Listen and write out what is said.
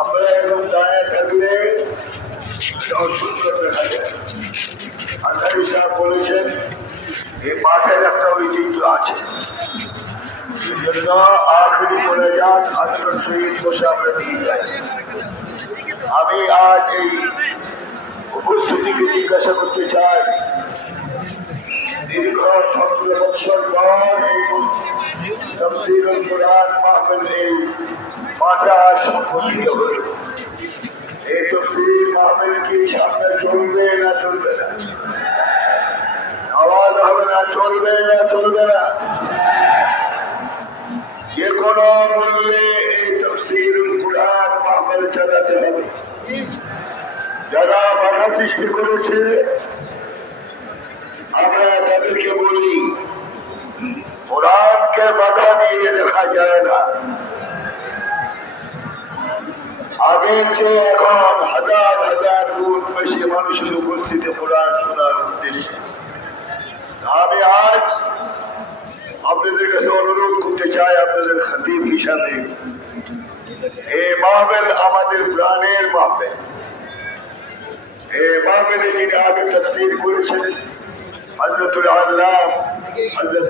আমরা এরকম দাঁড়িয়ে থাকলে সুন্দর দেখা যায়। আচারি সাহেব বলেছেন এই মাঠের একটা ঐতিহ্য আছে, জন্য আখরি বলে যান আচরণ শহীদ বসে আমরা নিয়ে যাই। আমি আজ এই উপস্থিতিকে জিজ্ঞাসা করতে চাই, দীর্ঘ 17 বছর পর এই তাফসীরুল কুরআন মাহফিল এই মাঠে সংগঠিত হল। এই তাফসীর মাহফিল কি সামনে চলবে না চলবে না? আওয়াজ হবে না, চলবে না চলবে না? যে কোনো মূল্যে এই তাফসীরুল কুরআন মাহফিল চালাতে হবে। যারা বাধা সৃষ্টি করেছে আমরা তাদেরকে বলি, কোরআনকে বাধা দিয়ে দেখা যায় না। আগের চেয়ে এখন হাজার হাজার গুণ বেশি মানুষের উপস্থিতি কোরআন শোনার উদ্দেশ্যে। আমি আজ আপনাদের কাছে অনুরোধ করতে চাই, আপনাদের খতিব হিসাবে, এই মাহফিল আমাদের প্রাণের মাহফিল। এই মাহফিলে যিনি আগে তাফসীর করেছেন হযরতুল আল্লামা হযরত